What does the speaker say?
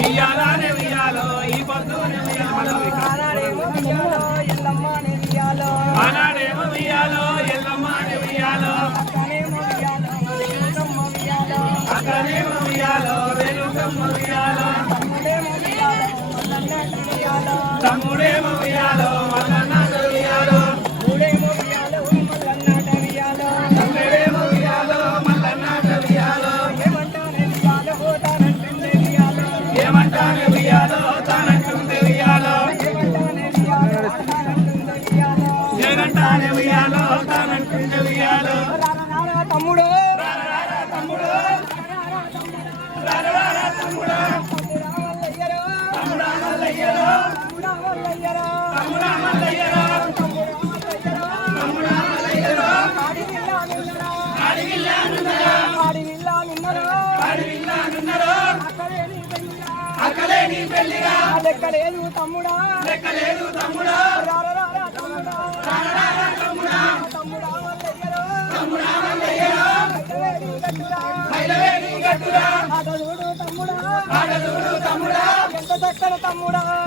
ఉయ్యాలనే ఉయ్యాలో ఈ పొద్దునే ఉయ్యాలో ఆనాడేమో ఉయ్యాలో ఎల్లమ్మనే ఉయ్యాలో ఆనాడేమో ఉయ్యాలో ఎల్లమ్మనే ఉయ్యాలో అక్కనేమో ఉయ్యాలో వెలుగమ్మ ఉయ్యాలో అక్కనేమో ఉయ్యాలో వెలుగమ్మ ఉయ్యాలో తమ్ముడేమో ఉయ్యాలో మల్లన్నాట ఉయ్యాలో తమ్ముడేమో ఉయ్యాలో మల్లన్నాట ఉయ్యాలో మూడేమో ఉయ్యాలో మల్లన్నాట తమ్ముడేమో ఉయ్యాలో ఉయ్యాలో మల్లన్నాట ఉయ్యాలో ఏమంటానే ఉయ్యాలో తానంటుండే ఉయ్యాలో ఏమంటానే ఉయ్యాలో తానంటుండే ఉయ్యాలో ఏమంటానే ఉయ్యాలో తానంటుండే ఉయ్యాలో తమ్ముడు తమ్ముడు తమ్ముడు తమ్ముడా మల్లయ్యలో తమ్ముడా మల్లయ్యలో తమ్ముడా మల్లయ్యలో అడిగిల్లానున్నరో అక్కడే నీ పెళ్ళిగా లెక్కలేదు తమ్ముడా లెక్కలేదు తమ్ముడా తమ్ముడా తమ్ముడా మల్లయ్యలో మైలవే నీ గట్టురా ఆట చూడు తమ్ముడా ఆట చూడు తమ్ముడా ఎంత చక్కని తమ్ముడా